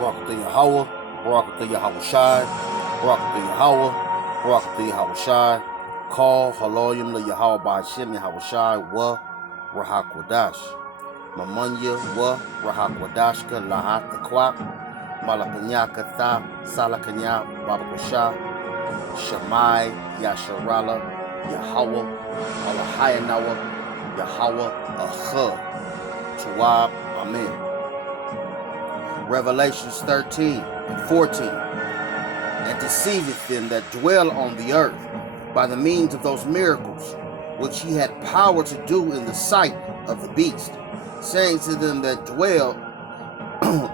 Barakatha Yahweh, Barakatha Yahweh Shai, Barakatha Yahweh, Barakatha Yahweh Shai, Call Haloyim Le Yahweh Ba'ashem Yahweh Shai, Wa Rahak Wadash, Mamunya Wa Rahak Wadashka Lahat the Kwak, Malakanyaka Tha, Salakanya Babakasha, Shamai Yasharala, Yahweh, Alahayanawa, Yahweh, Aha, Tawab, Amen. Revelations 13 and 14. And deceiveth them that dwell on the earth by the means of those miracles which he had power to do in the sight of the beast, saying to them that dwell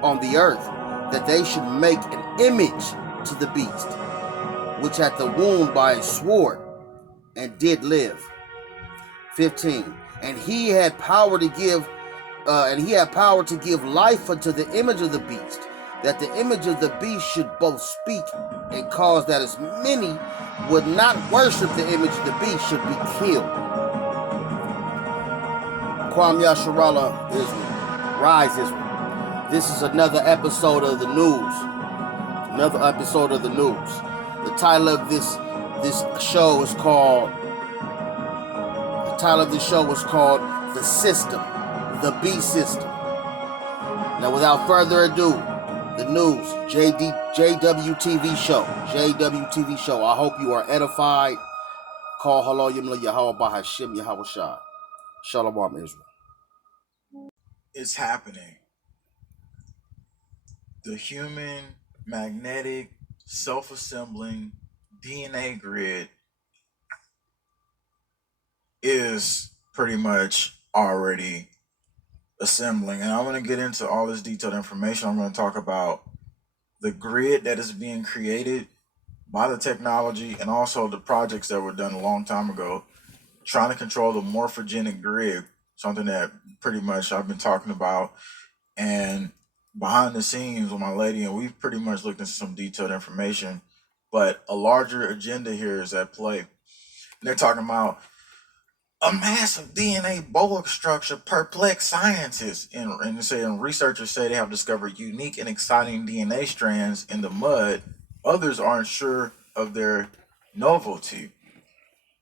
on the earth that they should make an image to the beast, which hath the wound by a sword, and did live. 15. And he had power to give life unto the image of the beast, that the image of the beast should both speak and cause that as many would not worship the image of the beast should be killed. Kwam Yasharala Israel, rise Israel. This is another episode of the news. Another episode of the news. The title of this show is called. The title of this show is called The System, the Beast System. Now, without further ado, the news, JWTV show. JWTV show. I hope you are edified. Call Haloyim Le Yahweh Ba'ashem Yahweh Shai. Shalom, Israel. It's happening. The human magnetic self-assembling DNA grid is pretty much already assembling. And I'm going to get into all this detailed information. I'm going to talk about the grid that is being created by the technology and also the projects that were done a long time ago, trying to control the morphogenic grid, something that pretty much I've been talking about. And behind the scenes with my lady, and we've pretty much looked into some detailed information, but a larger agenda here is at play. And they're talking about a massive DNA bulk structure perplexed scientists, and researchers say they have discovered unique and exciting DNA strands in the mud. Others aren't sure of their novelty.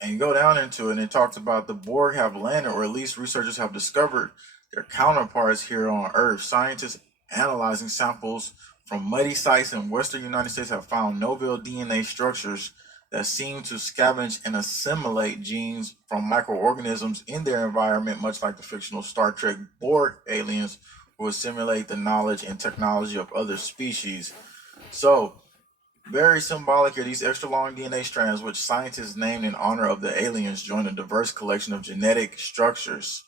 And you go down into it, and it talks about the Borg have landed, or at least researchers have discovered their counterparts here on Earth. Scientists analyzing samples from muddy sites in western United States have found novel DNA structures that seem to scavenge and assimilate genes from microorganisms in their environment, much like the fictional Star Trek Borg aliens who assimilate the knowledge and technology of other species. So, very symbolic here, these extra long DNA strands, which scientists named in honor of the aliens, join a diverse collection of genetic structures.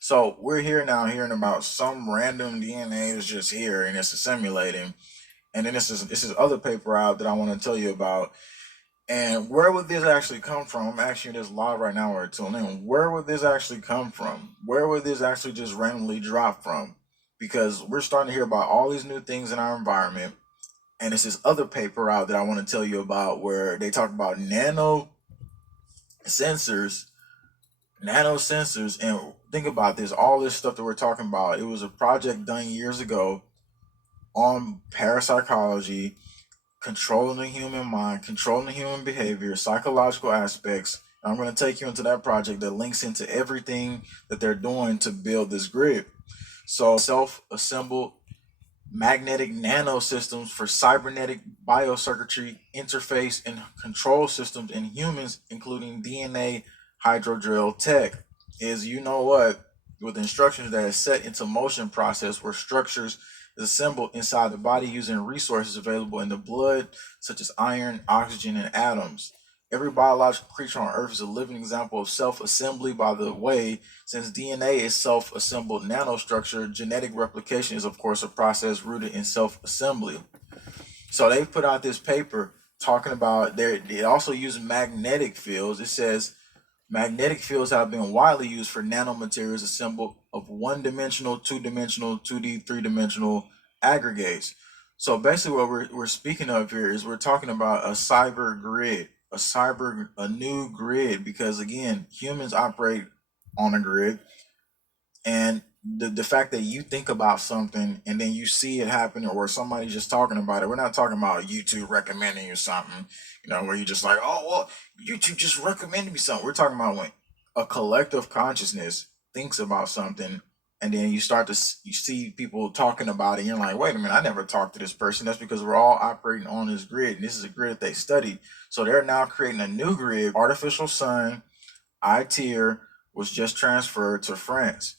So we're here now hearing about some random DNA is just here and it's assimilating. And then this is other paper out that I want to tell you about. And where would this actually come from? I'm asking you this live right now or tuning in. Where would this actually come from? Where would this actually just randomly drop from? Because we're starting to hear about all these new things in our environment. And it's this other paper out that I want to tell you about where they talk about nano sensors. And think about this, all this stuff that we're talking about. It was a project done years ago on parapsychology, controlling the human mind, controlling the human behavior, psychological aspects. I'm going to take you into that project that links into everything that they're doing to build this grid. So self-assembled magnetic nanosystems for cybernetic biocircuitry interface and control systems in humans, including DNA hydrogel tech, is, you know what, with instructions that is set into motion process where structures is assembled inside the body using resources available in the blood, such as iron, oxygen, and atoms. Every biological creature on Earth is a living example of self-assembly. By the way, since DNA is self-assembled nanostructure, genetic replication is, of course, a process rooted in self-assembly. So they put out this paper talking about, they also use magnetic fields. It says, magnetic fields have been widely used for nanomaterials assembled of one-dimensional, two-dimensional, 2D, three-dimensional aggregates. So basically what we're speaking of here is we're talking about a cyber grid, a new grid, because again, humans operate on a grid, and the fact that you think about something and then you see it happen, or somebody's just talking about it. We're not talking about YouTube recommending you something, where you're just like, oh well, YouTube just recommended me something. We're talking about when a collective consciousness thinks about something, and then you start to you see people talking about it, and you're like, wait a minute, I never talked to this person. That's because we're all operating on this grid, and this is a grid that they studied. So they're now creating a new grid. Artificial sun, ITER, was just transferred to France,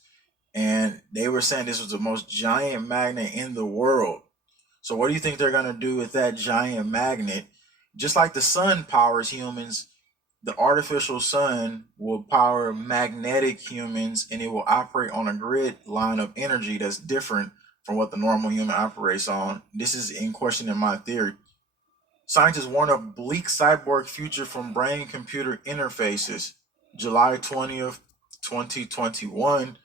and they were saying this was the most giant magnet in the world. So what do you think they're going to do with that giant magnet? Just like the sun powers humans, the artificial sun will power magnetic humans, and it will operate on a grid line of energy that's different from what the normal human operates on. This is in question in my theory. Scientists warn of bleak cyborg future from brain-computer interfaces. July 20th, 2021.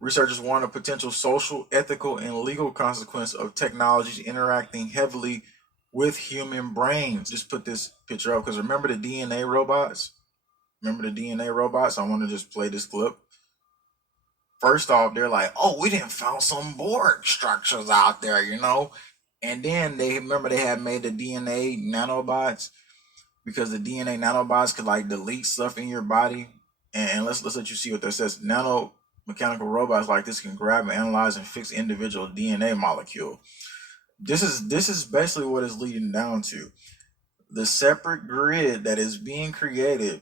Researchers warn of potential social, ethical, and legal consequence of technologies interacting heavily with human brains. Just put this picture up because remember the DNA robots? Remember the DNA robots? I want to just play this clip. First off, they're like, oh, we didn't found some Borg structures out there, And then they had made the DNA nanobots, because the DNA nanobots could like delete stuff in your body. And let's let you see what that says. Nano mechanical robots like this can grab and analyze and fix individual DNA molecule. This is basically what it's leading down to. The separate grid that is being created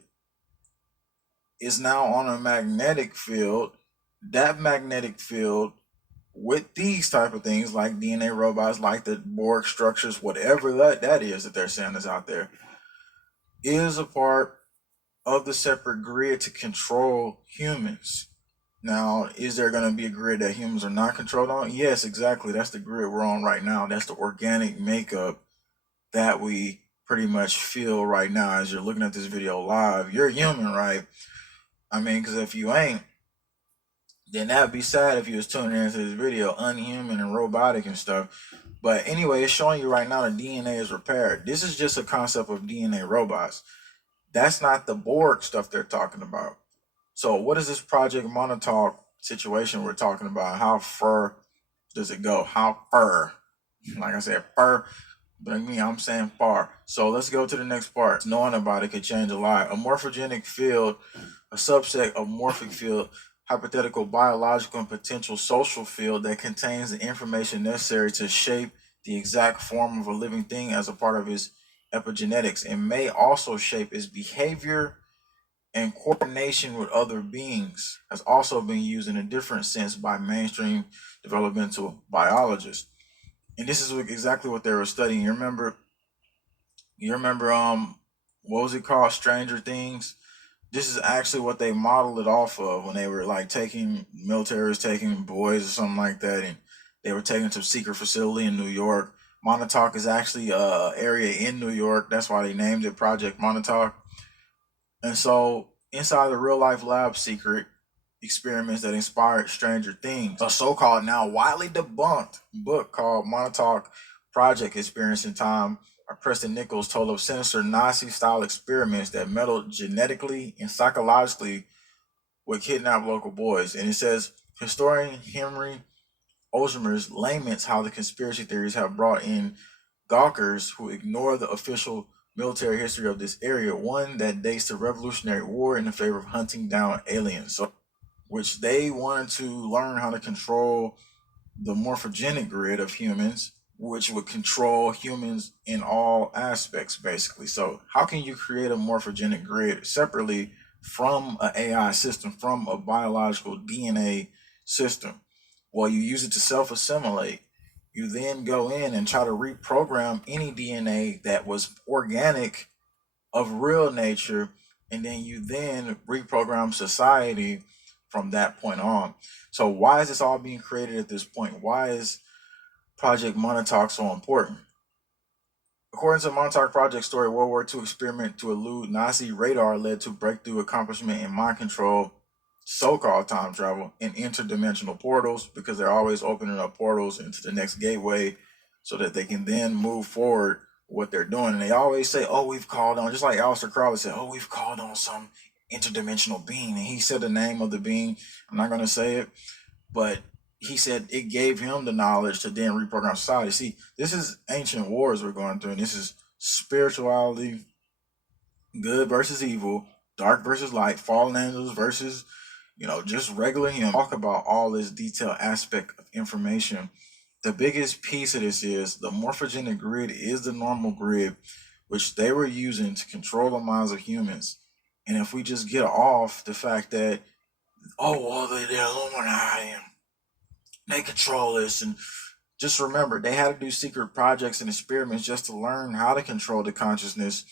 is now on a magnetic field. That magnetic field, with these type of things like DNA robots, like the Borg structures, whatever that is that they're saying is out there, is a part of the separate grid to control humans. Now, is there going to be a grid that humans are not controlled on? Yes, exactly. That's the grid we're on right now. That's the organic makeup that we pretty much feel right now as you're looking at this video live. You're human, right? I mean, because if you ain't, then that'd be sad if you was tuning into this video unhuman and robotic and stuff. But anyway, it's showing you right now the DNA is repaired. This is just a concept of DNA robots. That's not the Borg stuff they're talking about. So what is this Project Montauk situation we're talking about? How far does it go? How far? Like I said, far, but I'm saying far. So let's go to the next part. Knowing about it could change a lot. A morphogenic field, a subset of morphic field, hypothetical biological and potential social field that contains the information necessary to shape the exact form of a living thing as a part of its epigenetics, and may also shape its behavior and coordination with other beings, has also been used in a different sense by mainstream developmental biologists. And this is exactly what they were studying. You remember what was it called? Stranger Things. This is actually what they modeled it off of when they were like military was taking boys or something like that, and they were taken to a secret facility in New York. Montauk is actually a area in New York. That's why they named it Project Montauk. And so inside the real life lab secret experiments that inspired Stranger Things, a so-called now widely debunked book called Montauk Project Experience in Time by Preston Nichols told of sinister Nazi-style experiments that meddled genetically and psychologically with kidnapped local boys. And it says, historian Henry Olshmer's laments how the conspiracy theories have brought in gawkers who ignore the official military history of this area, one that dates the Revolutionary War, in the favor of hunting down aliens. So, which they wanted to learn how to control the morphogenic grid of humans, which would control humans in all aspects, basically. So how can you create a morphogenic grid separately from an AI system, from a biological DNA system? Well, you use it to self-assimilate. You then go in and try to reprogram any DNA that was organic, of real nature, and then you then reprogram society from that point on. So why is this all being created at this point? Why is Project Montauk so important? According to the Montauk Project story, World War II experiment to elude Nazi radar led to breakthrough accomplishment in mind control, so-called time travel, and interdimensional portals, because they're always opening up portals into the next gateway so that they can then move forward what they're doing. And they always say, oh, we've called on, just like Aleister Crowley said, oh, we've called on some interdimensional being. And he said the name of the being. I'm not going to say it, but he said it gave him the knowledge to then reprogram society. See, this is ancient wars we're going through, and this is spirituality, good versus evil, dark versus light, fallen angels versus, just regular him. Talk about all this detailed aspect of information. The biggest piece of this is the morphogenic grid is the normal grid, which they were using to control the minds of humans. And if we just get off the fact that, oh, well, they're Illuminati and they control us, and just remember, they had to do secret projects and experiments just to learn how to control the consciousness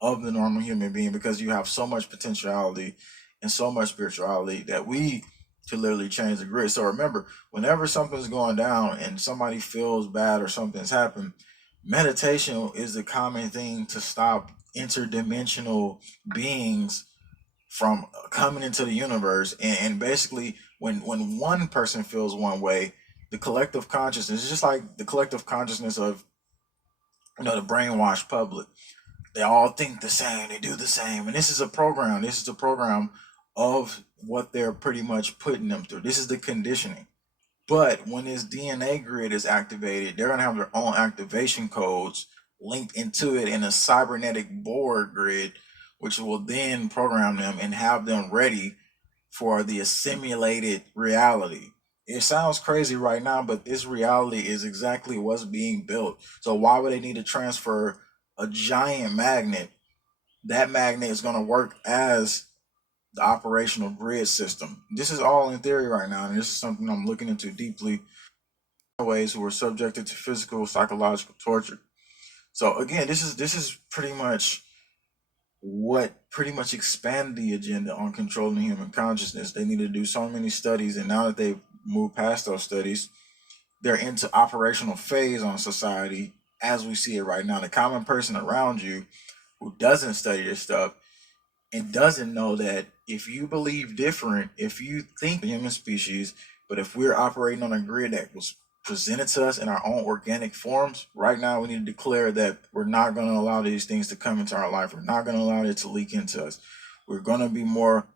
of the normal human being, because you have so much potentiality and so much spirituality that we could literally change the grid. So remember, whenever something's going down and somebody feels bad or something's happened, meditation is the common thing to stop interdimensional beings from coming into the universe. And basically, when one person feels one way, the collective consciousness is just like the collective consciousness of, the brainwashed public. They all think the same, they do the same, and this is a program. This is a program of what they're pretty much putting them through. This is the conditioning. But when this DNA grid is activated, they're going to have their own activation codes linked into it in a cybernetic board grid, which will then program them and have them ready for the assimilated reality. It sounds crazy right now, but this reality is exactly what's being built. So why would they need to transfer a giant magnet? That magnet is going to work as the operational grid system. This is all in theory right now, and this is something I'm looking into deeply. Ways who were subjected to physical, psychological torture. So again, this is pretty much what pretty much expanded the agenda on controlling human consciousness. They need to do so many studies, and now that they've moved past those studies, they're into operational phase on society as we see it right now. The common person around you who doesn't study this stuff and doesn't know that if you believe different, if you think human species, but if we're operating on a grid that was presented to us in our own organic forms, right now we need to declare that we're not going to allow these things to come into our life. We're not going to allow it to leak into us. We're going to be more.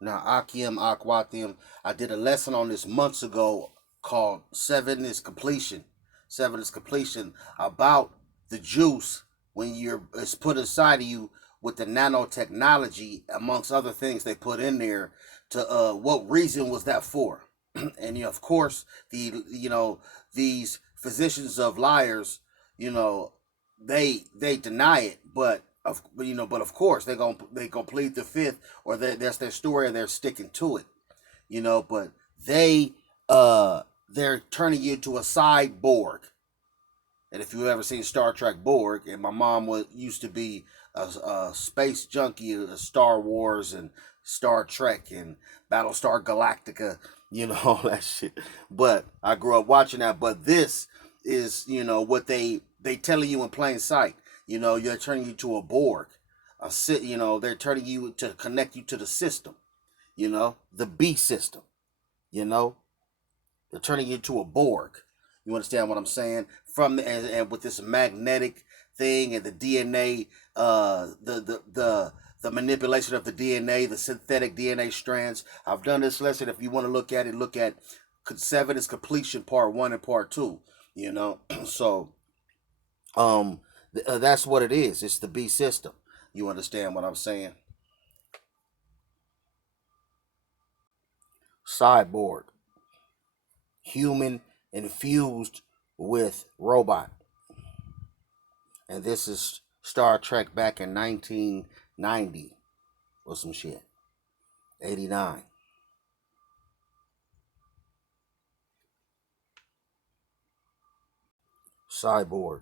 Now, Akim Akwathium, I did a lesson on this months ago called Seven is Completion. Seven is Completion, about the juice when it's put inside of you with the nanotechnology, amongst other things they put in there. To what reason was that for? And of course, these physicians of liars, they deny it, but of course they gonna plead the fifth, or that's their story, and they're sticking to it, But they're turning you into a cyborg. And if you've ever seen Star Trek Borg, and my mom used to be a space junkie of Star Wars and Star Trek and Battlestar Galactica, all that shit. But I grew up watching that. But this is, what they telling you in plain sight. They're turning you to a Borg. They're turning you to connect you to the system. The B system. They're turning you into a Borg. You understand what I'm saying? And with this magnetic thing and the DNA, the manipulation of the DNA, the synthetic DNA strands. I've done this lesson. If you want to look at it, look at 7 is Completion Part 1 and Part 2. So that's what it is. It's the B system. You understand what I'm saying? Cyborg, human infused with robot. And this is Star Trek back in 1990 or some shit. 89. Cyborg.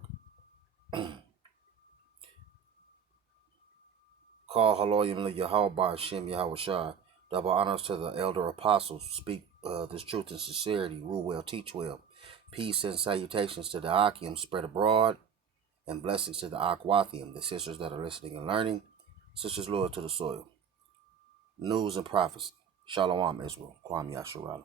Call Haloyim Yahweh Hashem Yahweh Shai. Double honors to the elder apostles who speak this truth and sincerity. Rule well, teach well. Peace and salutations to the Akim spread abroad, and blessings to the Akwathium, the sisters that are listening and learning, sisters loyal to the soil. News and prophecy. Shalom, Israel. Kwam Yasharallah.